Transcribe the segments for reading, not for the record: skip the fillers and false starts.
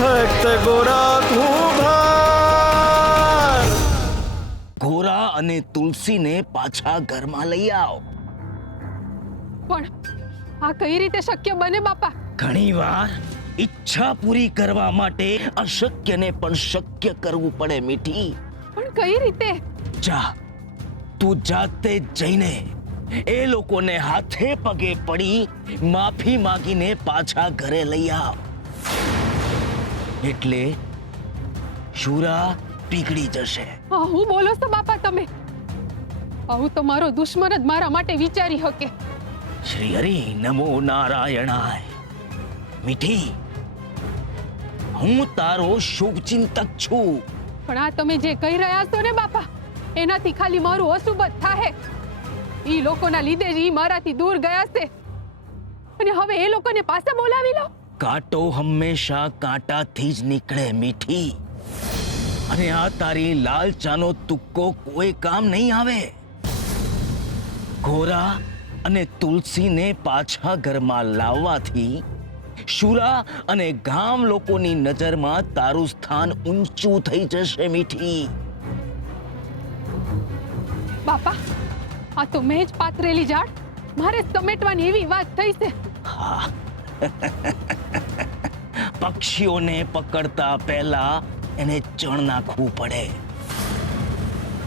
ભક્ત ગોરા કુંભાર. ગોરા અને તુલસીને પાછા ઘરમાં લઈ આવ. પણ આ કઈ રીતે શક્ય બને બાપા? ઘણીવાર ઈચ્છા પૂરી કરવા માટે અશક્યને પણ શક્ય કરવું પડે મીઠી. પણ કઈ રીતે? જા, તું જાતે જઈને એ લોકોને હાથે પગે પડી માફી માંગીને પાછા ઘરે લઈ આવ. એટલે શુરા પીગળી જશે. હું બોલો છો બાપા તમે? આવું તો મારો દુશ્મન જ મારા માટે વિચારી શકે. શ્રી હરિ નમો નારાયણાય. મીઠી, હું તારો શુભચિંતક છું. પણ આ તમે જે કહી રહ્યા છો ને બાપા, એનાથી ખાલી મારું અશુભ જ થાહે. ઈ લોકોના લીધે જ ઈ મારાથી દૂર ગયા છે, અને હવે એ લોકોને પાછા બોલાવી લો. કાંટો હંમેશા કાંટાથી જ નીકળે મીઠી, અને આ તારી લાલચાનો તુક્કો કોઈ કામ નહીં આવે. ગોરા અને તુલસીને પાછા ઘરમાં લાવવાથી શુરા અને ગામ લોકોની નજરમાં તારું સ્થાન ઊંચું થઈ જશે મીઠી. બાપા, આ તો મેં જ પાથરેલી ઝાડ મારે સમેટવાની એવી વાત થઈ છે. હા, પક્ષીઓને પકડતા પહેલા એને ચણ નાખવું પડે.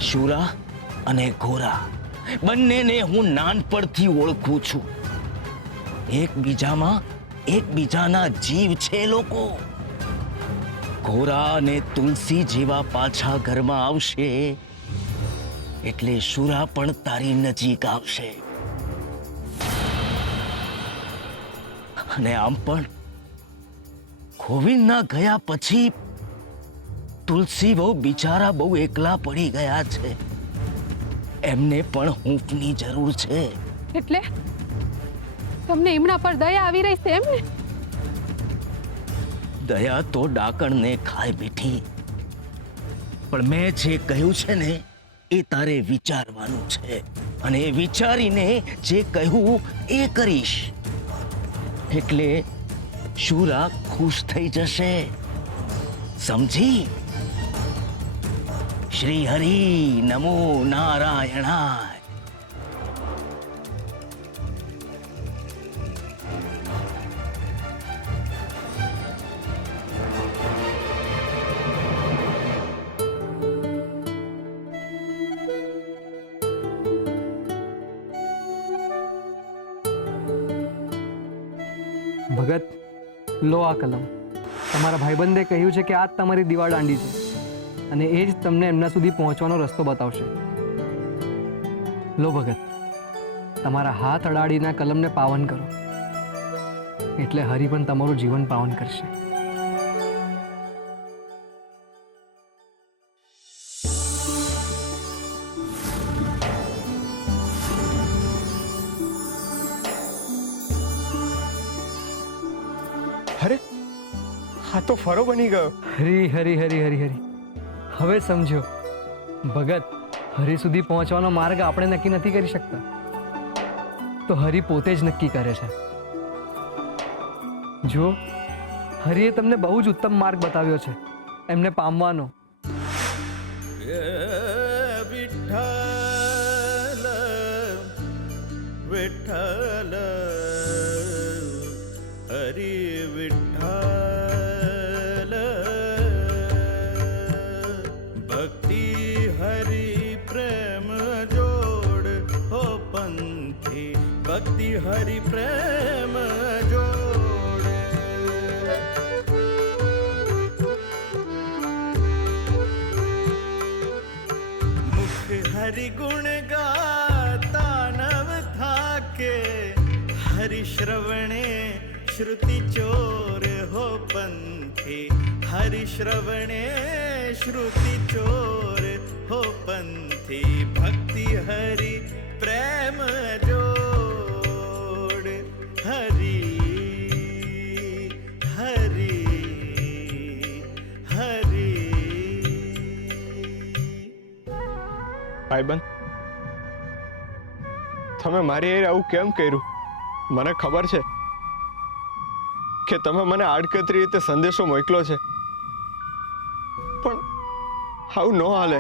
શુરા અને ગોરા બંનેને હું નાનપણથી ઓળખું છું. એકબીજાના જીવ છે લોકો. ગોરા અને તુલસી જેવા પાછા ઘરમાં આવશે એટલે શુરા પણ તારી નજીક આવશે. અને આમ પણ ગોવિંદના ગયા પછી તુલસી બહુ બિચારા બહુ એકલા પડી ગયા છે. એમને પણ હૂંફની જરૂર છે. એટલે તમને એમના પર દયા આવી રહી છે એમ ને? દયા તો ડાકણને ખાય મીઠી, પણ મેં જે કહ્યું છે ને એ તારે વિચારવાનું છે, અને એ વિચારીને જે કહ્યું એ કરીશ એટલે શુરા ખુશ થઈ જશે. સમજી? શ્રી હરિ નમો નારાયણાય. ભગત, લો આ કલમ. તમારા ભાઈબંધે કહ્યું છે કે આ જ તમારી દીવા દાંડી છે, અને એ જ તમને એમના સુધી પહોંચવાનો રસ્તો બતાવશે. લો ભગત, તમારા હાથ અડાડીના કલમને પાવન કરો, એટલે હરિ પણ તમારું જીવન પાવન કરશે. અરે, આ તો ફરો બની ગયો. હરી હરી હરી હરી હરી. હવે સમજો ભગત, હરિ સુધી પહોંચવાનો માર્ગ આપણે નક્કી નથી કરી શકતા, તો હરિ પોતે જ નક્કી કરે છે. જો હરિએ તમને બહુ જ ઉત્તમ માર્ગ બતાવ્યો છે એમને પામવાનો. વિઠ્ઠલ વિઠ્ઠલ હરિ વિઠ્ઠલ. ભક્તિ હરિ પ્રેમ જોડ હો પંથી, ભક્તિ હરિ પ્રેમ જોડ. મુખ હરિ ગુણ ગાતા નવ થાકે, હરિ શ્રવણે શ્રુતિ ચોર હો પંથી, હરિ શ્રવણે શ્રુતિ ચોર હો પંથી. ભક્તિ હરિ પ્રેમ જોડ હરિ હરિ હરિ. ભાઈબંધ, તમે મારી આવું કેમ કર્યું? મને ખબર છે કે તમે મને આડકતરી રીતે સંદેશો મોકલો છે, પણ આવું ન હાલે.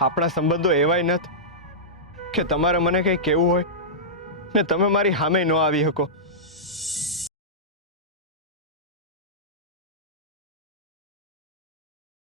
આપણા સંબંધો એવાય નથી કે તમારે મને કંઈ કહેવું હોય ને તમે મારી સામે ન આવી શકો.